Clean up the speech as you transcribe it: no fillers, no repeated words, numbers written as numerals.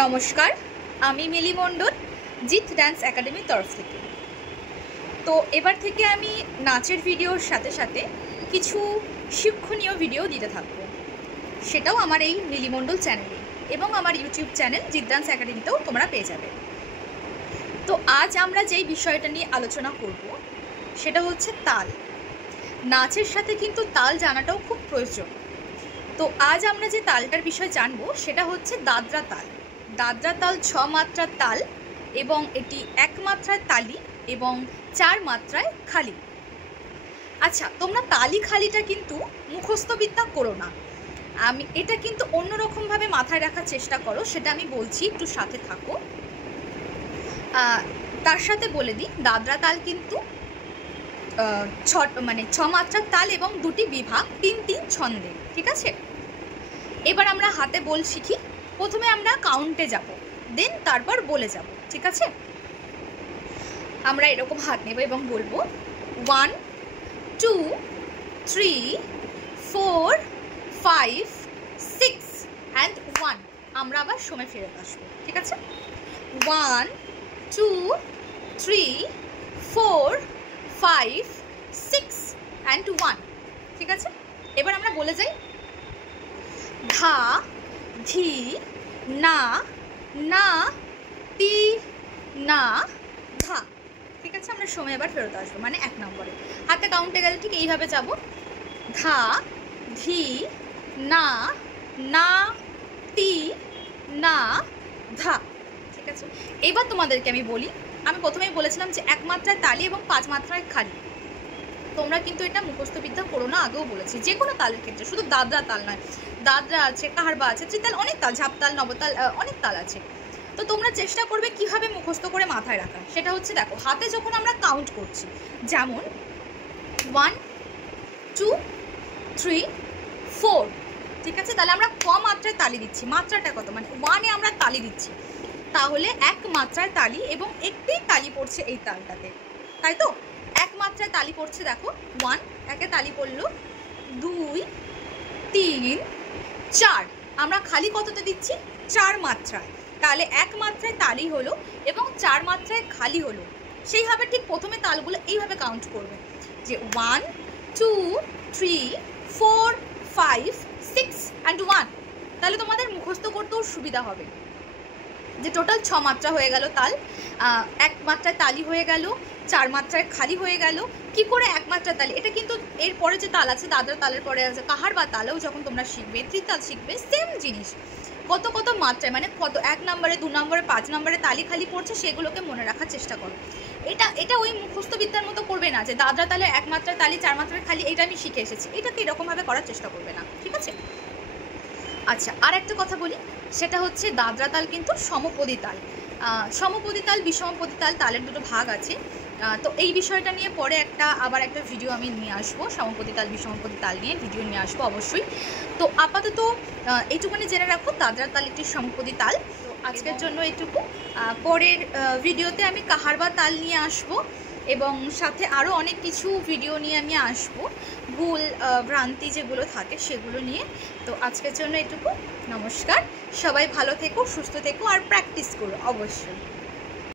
নমস্কার, আমি মিলি মণ্ডল, জিত ডান্স একাডেমির তরফ থেকে। তো এবার থেকে আমি নাচের ভিডিওর সাথে সাথে কিছু শিক্ষণীয় ভিডিও দিতে থাকব, সেটাও আমার এই মিলি মণ্ডল চ্যানেলে এবং আমার ইউটিউব চ্যানেল জিত ডান্স একাডেমিতেও তোমরা পেয়ে যাবে। তো আজ আমরা যেই বিষয়টা নিয়ে আলোচনা করব সেটা হচ্ছে তাল। নাচের সাথে কিন্তু তাল জানাটাও খুব প্রয়োজন। তো আজ আমরা যে তালটার বিষয় জানবো সেটা হচ্ছে দাদরা তাল। দাদরা তাল 6 মাত্রার তাল এবং এটি 1 মাত্রায় তালি এবং 4 মাত্রায় খালি। আচ্ছা, তোমরা তালি খালিটা কিন্তু মুখস্থবিদ্যা করো না, আমি এটা কিন্তু অন্যরকমভাবে মাথায় রাখার চেষ্টা করো, সেটা আমি বলছি, একটু সাথে থাকো। তার সাথে বলে দিই, দাদরা তাল কিন্তু 6 মাত্রার তাল এবং 2টি বিভাগ, 3 ছন্দে, ঠিক আছে? এবার আমরা হাতে বল শিখি। প্রথমে আমরা কাউন্টে যাব, দেন তারপর বলে যাব, ঠিক আছে? আমরা এরকম হাত নেব এবং বলবো 1 2 3 4 5 6 and 1। আমরা আবার সময় ফেরত আসবো, ঠিক আছে? 1 2 3 4 5 6 and 1, ঠিক আছে? এবার আমরা বলে যাই ধা ধি না না তি না ধা, ঠিক আছে? আমরা সময় আবার ফেরত আসবো, মানে 1 নম্বরে হাতে কাউন্টে গেলে ঠিক এইভাবে যাব, ধা ধি না না তি না ধা, ঠিক আছে? এবার তোমাদেরকে আমি বলি, আমি প্রথমেই বলেছিলাম যে 1 মাত্রায় তালি এবং 5 মাত্রায় খালি। তোমরা কিন্তু এটা মুখস্থবিদ্যা করো না, আগেও বলেছি। যে কোনো তালের ক্ষেত্রে, শুধু দাদরা তাল নয়, দাদরা আছে, কাহারবা আছে, ত্রিতাল, অনেক তাল, ঝাপতাল, নবতাল, অনেক তাল আছে। তো তোমরা চেষ্টা করবে কিভাবে মুখস্থ করে মাথায় রাখা। সেটা হচ্ছে, দেখো, হাতে যখন আমরা কাউন্ট করছি, যেমন 1 2 3 4, ঠিক আছে? তাহলে আমরা ক মাত্রায় তালি দিচ্ছি, মাত্রাটা কত, মানে 1-এ আমরা তালি দিচ্ছি, তাহলে 1 মাত্রায় তালি এবং একটি তালি পড়ছে এই তালটাতে, তাই তো? 1 মাত্রায় তালি পড়ছে, দেখো 1, একে তালি পড়লো, 2 3 4, আমরা খালি কততে দিচ্ছি? 4 মাত্রায়। তাহলে 1 মাত্রায় তালি হলো এবং 4 মাত্রায় খালি হলো। সেইভাবে ঠিক প্রথমে তালগুলো এইভাবে কাউন্ট করবে যে 1 2 3 4 5 6 and 1। তাহলে তোমাদের মুখস্থ করতেও সুবিধা হবে যে টোটাল 6 মাত্রা হয়ে গেল তাল, 1 মাত্রায় তালি হয়ে গেল, 4 মাত্রায় খালি হয়ে গেল। কি করে 1 মাত্রায় তালি? এটা কিন্তু এরপরে যে তাল আছে, দাদরা তালের পরে আছে কাহার বা তালেও যখন তোমরা শিখবে, ত্রিতাল শিখবে, সেম জিনিস, কত কত মাত্রায়, মানে কত 1 নম্বরে, 2 নম্বরে, 5 নম্বরে তালি খালি পড়ছে, সেগুলোকে মনে রাখার চেষ্টা করো। এটা ওই মুখস্থবিদ্যার মতো করবে না যে দাদরা তালে 1 মাত্রায় তালি, 4 মাত্রায় খালি, এটা আমি শিখে এসেছি, এটাকে এরকমভাবে করার চেষ্টা করবে না, ঠিক আছে? আচ্ছা, আর একটা কথা বলি, সেটা হচ্ছে দাদরা তাল কিন্তু সমপদী তাল। সমপদী তাল, বিষমপদী তাল, তালের দুটো ভাগ আছে। তো এই বিষয়টা নিয়ে পরে আবার একটা ভিডিও আমি নিয়ে আসবো, সমপদী তাল বিষমপদী তাল নিয়ে ভিডিও নিয়ে আসবো অবশ্যই। তো আপাতত এইটুকুনি জেনে রাখো, দাদরা তাল একটি সমপদী তাল। তো আজকের জন্য এইটুকু। পরের ভিডিওতে আমি কাহারবা তাল নিয়ে আসবো এবং সাথে আরও অনেক কিছু ভিডিও নিয়ে আমি আসবো, ভুল ভ্রান্তি যেগুলো থাকে সেগুলো নিয়ে। তো আজকের জন্য এটুকু। নমস্কার, সবাই ভালো থেকো, সুস্থ থেকো আর প্র্যাকটিস করো অবশ্যই।